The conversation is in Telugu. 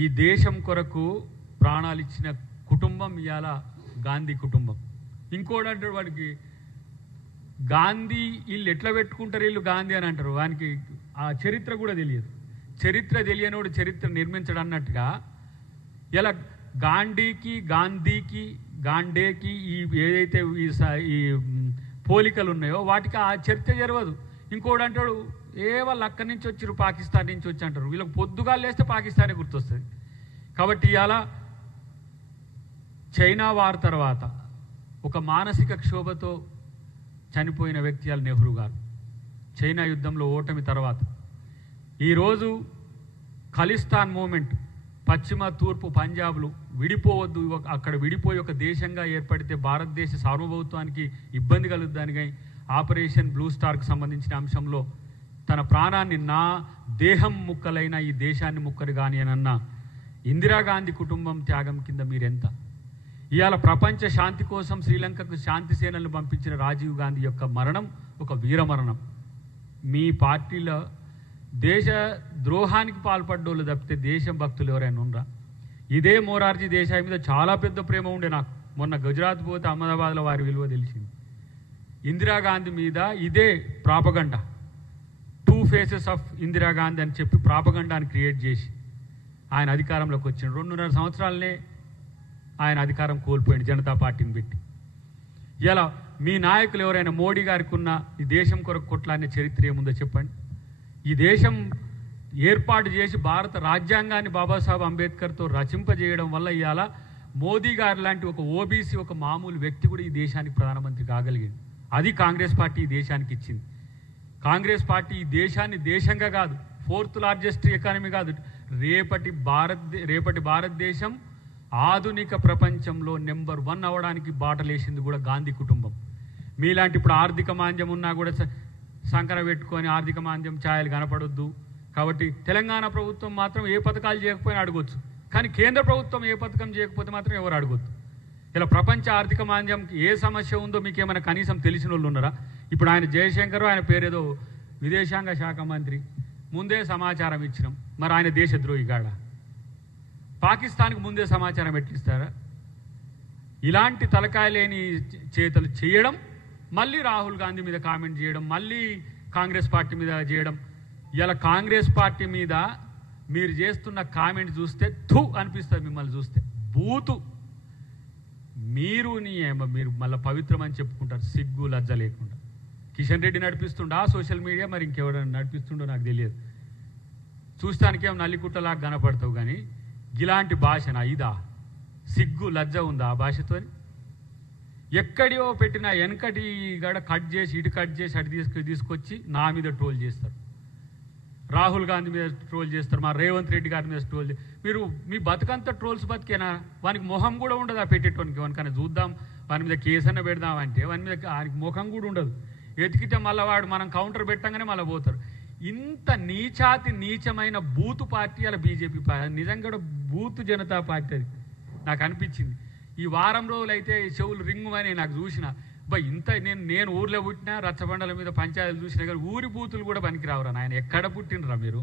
ఈ దేశం కొరకు ప్రాణాలు ఇచ్చిన కుటుంబం ఇవాళ గాంధీ కుటుంబం. ఇంకోటి వాడికి గాంధీ వీళ్ళు ఎట్లా పెట్టుకుంటారు, వీళ్ళు గాంధీ అని అంటారు. వానికి ఆ చరిత్ర కూడా తెలియదు. చరిత్ర తెలియనోడు చరిత్ర నిర్మించడం అన్నట్టుగా ఇలా గాంధీకి గాంధేకి ఈ ఏదైతే ఈ పోలికలు ఉన్నాయో వాటికి ఆ చరిత్ర జరగదు. ఇంకోటి అంటాడు వాళ్ళు అక్కడి నుంచి వచ్చారు, పాకిస్తాన్ నుంచి వచ్చి అంటారు. వీళ్ళకి పొద్దుగా లేస్తే పాకిస్తానే గుర్తొస్తుంది. కాబట్టి ఇవాళ చైనా వార్ తర్వాత ఒక మానసిక క్షోభతో చనిపోయిన వ్యక్తి ఇవాళ నెహ్రూ గారు. చైనా యుద్ధంలో ఓటమి తర్వాత ఈరోజు ఖలిస్తాన్ మూమెంట్, పశ్చిమ తూర్పు పంజాబ్లు విడిపోవద్దు, అక్కడ విడిపోయి ఒక దేశంగా ఏర్పడితే భారతదేశ సార్వభౌత్వానికి ఇబ్బంది కలుగుద్దని ఆపరేషన్ బ్లూ స్టార్కి సంబంధించిన అంశంలో తన ప్రాణాన్ని నా దేహం ముక్కలైన ఈ దేశాన్ని ముక్కరు కానీ అన్న ఇందిరాగాంధీ కుటుంబం త్యాగం కింద మీరెంత? ఇవాళ ప్రపంచ శాంతి కోసం శ్రీలంకకు శాంతి సేనలను పంపించిన రాజీవ్ గాంధీ యొక్క మరణం ఒక వీరమరణం. మీ పార్టీలో దేశ ద్రోహానికి పాల్పడ్డోళ్ళు తప్పితే దేశం భక్తులు ఎవరైనా ఉండరా? ఇదే మొరార్జీ దేశాయ్ మీద చాలా పెద్ద ప్రేమ ఉండే నాకు. మొన్న గుజరాత్ పోతే అహ్మదాబాద్లో వారి విలువ తెలిసింది. ఇందిరాగాంధీ మీద ఇదే ప్రాపగండా, 2 ఫేసెస్ ఆఫ్ ఇందిరాగాంధీ అని చెప్పి ప్రాపగండాన్ని క్రియేట్ చేసి ఆయన అధికారంలోకి వచ్చిన 2.5 సంవత్సరాలనే ఆయన అధికారం కోల్పోయింది జనతా పార్టీని పెట్టి. ఇలా మీ నాయకులు ఎవరైనా మోడీ గారికి ఉన్న ఈ దేశం కొరకు కొట్లాడిన చరిత్ర ఏముందో చెప్పండి. ఈ దేశం ఏర్పాటు చేసి భారత రాజ్యాంగాన్ని బాబాసాహెబ్ అంబేద్కర్తో రచింపజేయడం వల్ల ఇవాళ మోదీ గారు లాంటి ఒక ఓబీసీ ఒక మామూలు వ్యక్తి కూడా ఈ దేశానికి ప్రధానమంత్రి కాగలిగింది. అది కాంగ్రెస్ పార్టీ ఈ దేశానికి ఇచ్చింది. కాంగ్రెస్ పార్టీ ఈ దేశాన్ని దేశంగా కాదు, 4th లార్జెస్ట్ ఎకానమీ కాదు, రేపటి భారతదేశం ఆధునిక ప్రపంచంలో నెంబర్ 1 అవ్వడానికి బాటలేసింది కూడా గాంధీ కుటుంబం. మీలాంటి ఇప్పుడు ఆర్థిక మాంద్యం ఉన్నా కూడా సంకన పెట్టుకొని ఆర్థిక మాంద్యం ఛాయలు కనపడొద్దు. కాబట్టి తెలంగాణ ప్రభుత్వం మాత్రం ఏ పథకాలు చేయకపోయినా అడగొచ్చు, కానీ కేంద్ర ప్రభుత్వం ఏ పథకం చేయకపోతే మాత్రం ఎవరు అడగొద్దు. ఇలా ప్రపంచ ఆర్థిక మాంద్యంకి ఏ సమస్య ఉందో మీకు ఏమైనా కనీసం తెలిసిన వాళ్ళు ఉన్నారా? ఇప్పుడు ఆయన జయశంకర్, ఆయన పేరేదో విదేశాంగ శాఖ మంత్రి, ముందే సమాచారం ఇచ్చినాం. మరి ఆయన దేశద్రోహి గాడ? పాకిస్తాన్కి ముందే సమాచారం ఎట్లిస్తారా? ఇలాంటి తలకాయ లేని చేతలు చేయడం, మళ్ళీ రాహుల్ గాంధీ మీద కామెంట్ చేయడం, మళ్ళీ కాంగ్రెస్ పార్టీ మీద చేయడం. ఇలా కాంగ్రెస్ పార్టీ మీద మీరు చేస్తున్న కామెంట్ చూస్తే థూ అనిపిస్తుంది. మిమ్మల్ని చూస్తే బూతు. మీరు మళ్ళీ పవిత్రం అని చెప్పుకుంటారు, సిగ్గు లజ్జ లేకుండా. కిషన్ రెడ్డి నడిపిస్తుండా సోషల్ మీడియా, మరి ఇంకెవరైనా నడిపిస్తుండో నాకు తెలియదు. చూస్తానికేం నల్లికుట్టలాగా కనపడతావు, కానీ ఇలాంటి భాషనా ఇదా? సిగ్గు లజ్జ ఉందా ఆ భాషతో? ఎక్కడియో పెట్టిన వెనకటి గడ కట్ చేసి ఇటు కట్ చేసి అటు తీసుకొచ్చి నా మీద ట్రోల్ చేస్తారు. రాహుల్ గాంధీ మీద ట్రోల్ చేస్తారు, మా రేవంత్ రెడ్డి గారి మీద ట్రోల్ మీరు మీ బతుకంతా ట్రోల్స్ బతికేనా? వానికి మొహం కూడా ఉండదు ఆ పెట్టేటోనికి. వానికన్నా చూద్దాం, వాని మీద కేసన్న పెడదామంటే వాని మీద ఆయనకి ముఖం కూడా ఉండదు. ఎతికితే మళ్ళీ వాడు మనం కౌంటర్ పెట్టంగానే మళ్ళీ పోతారు. ఇంత నీచమైన బూతు పార్టీ అలా బీజేపీ పార్టీ, నిజంగా బూతు జనతా పార్టీ అది నాకు అనిపించింది. ఈ వారం రోజులు అయితే చెవులు రింగుమని నాకు చూసిన ఇంత నేను ఊర్లో పుట్టినా రచ్చబండల మీద పంచాయతీలు చూసినా కానీ ఊరి బూతులు కూడా పనికిరావురా నాయన. ఎక్కడ పుట్టినరా మీరు?